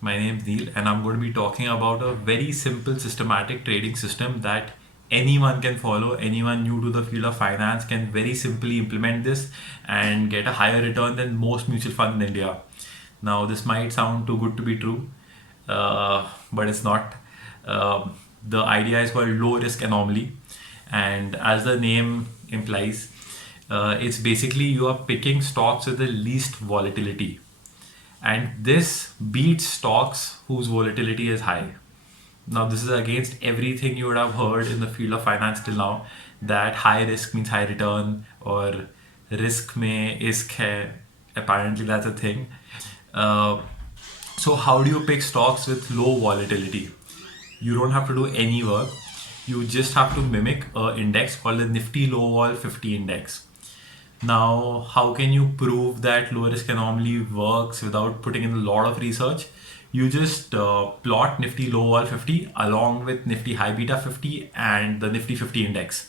My name is Neil, and I'm going to be talking about a very simple systematic trading system that anyone can follow. Anyone new to the field of finance can very simply implement this and get a higher return than most mutual funds in India. Now, this might sound too good to be true, but it's not. The idea is called low risk anomaly, and as the name implies, it's basically you are picking stocks with the least volatility, and this beats stocks whose volatility is high. Now, this is against everything you would have heard in the field of finance till now, that high risk means high return, or risk mein isk hai. Apparently, that's a thing. Uh, so, how do you pick stocks with low volatility? You don't have to do any work. You just have to mimic an index called the Nifty Low Vol 50 index. Now, how can you prove that low risk anomaly works without putting in a lot of research? You just plot Nifty Low Vol 50 along with Nifty High Beta 50 and the Nifty 50 index.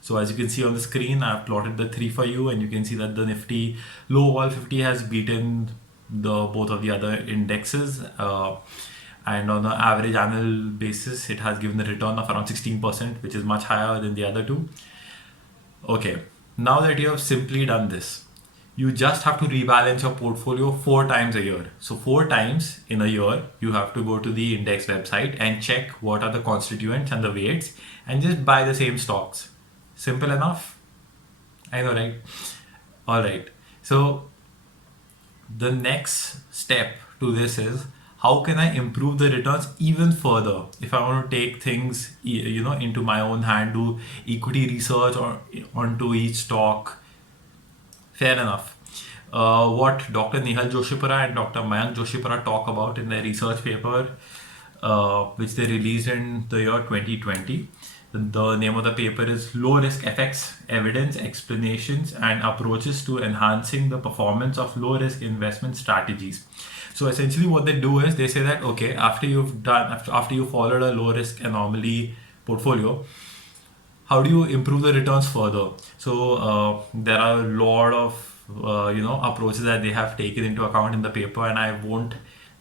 So as you can see on the screen, I've plotted the three for you, and you can see that the Nifty Low Vol 50 has beaten the both of the other indexes. And on an average annual basis, it has given a return of around 16%, which is much higher than the other two. Okay, now that you have simply done this, you just have to rebalance your portfolio 4 times a year. So 4 times in a year, you have to go to the index website and check what are the constituents and the weights and just buy the same stocks. Simple enough? I know, right? All right. So the next step to this is, how can I improve the returns even further? If I want to take things, into my own hand, do equity research or onto each stock, fair enough. What Dr. Nihal Joshipura and Dr. Mayank Joshipura talk about in their research paper, which they released in the year 2020. The name of the paper is Low Risk FX Evidence, Explanations and Approaches to Enhancing the Performance of Low Risk Investment Strategies. So essentially what they do is they say that, okay, after you followed a low risk anomaly portfolio, how do you improve the returns further? So there are a lot of approaches that they have taken into account in the paper, and I won't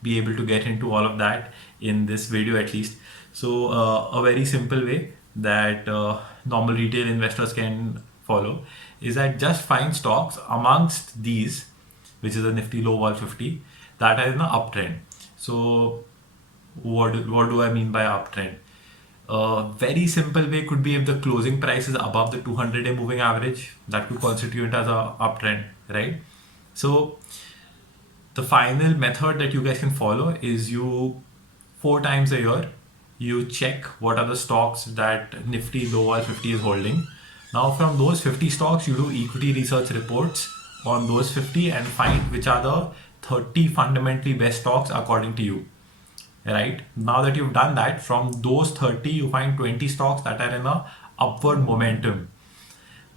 be able to get into all of that in this video at least. So a very simple way that normal retail investors can follow is that just find stocks amongst these, which is a Nifty Low Vol 50, that are in an uptrend. So what do I mean by uptrend? A very simple way could be if the closing price is above the 200-day moving average, that could constitute as a uptrend, right? So the final method that you guys can follow is, you 4 times a year, you check what are the stocks that Nifty Low Vol 50 is holding. Now from those 50 stocks, you do equity research reports on those 50 and find which are the 30 fundamentally best stocks according to you. Right, now that you've done that, from those 30 you find 20 stocks that are in a upward momentum.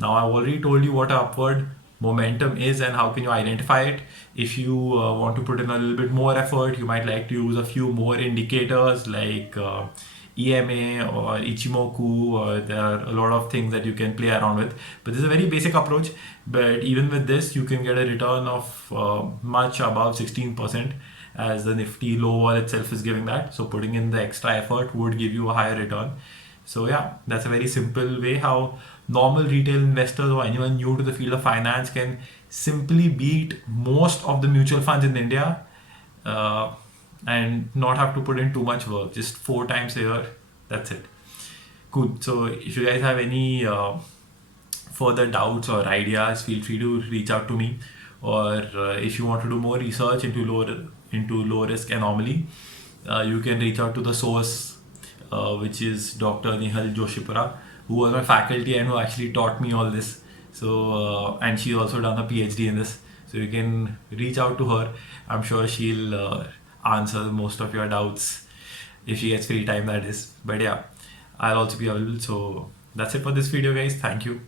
Now I've already told you what upward momentum is and how can you identify it. If you want to put in a little bit more effort, you might like to use a few more indicators like EMA or Ichimoku, or there are a lot of things that you can play around with. But this is a very basic approach, but even with this you can get a return of much above 16%, as the Nifty Low Vol itself is giving that. So putting in the extra effort would give you a higher return. So yeah, that's a very simple way how normal retail investors or anyone new to the field of finance can simply beat most of the mutual funds in India, and not have to put in too much work. Just 4 times a year, that's it. Cool. So if you guys have any further doubts or ideas, feel free to reach out to me. Or if you want to do more research into low risk anomaly, you can reach out to the source, which is Dr. Nihal Joshipura, who was my faculty and who actually taught me all this. So and she's also done a PhD in this. So you can reach out to her. I'm sure she'll answer most of your doubts if she gets free time, that is. But yeah, I'll also be available. So that's it for this video, guys. Thank you.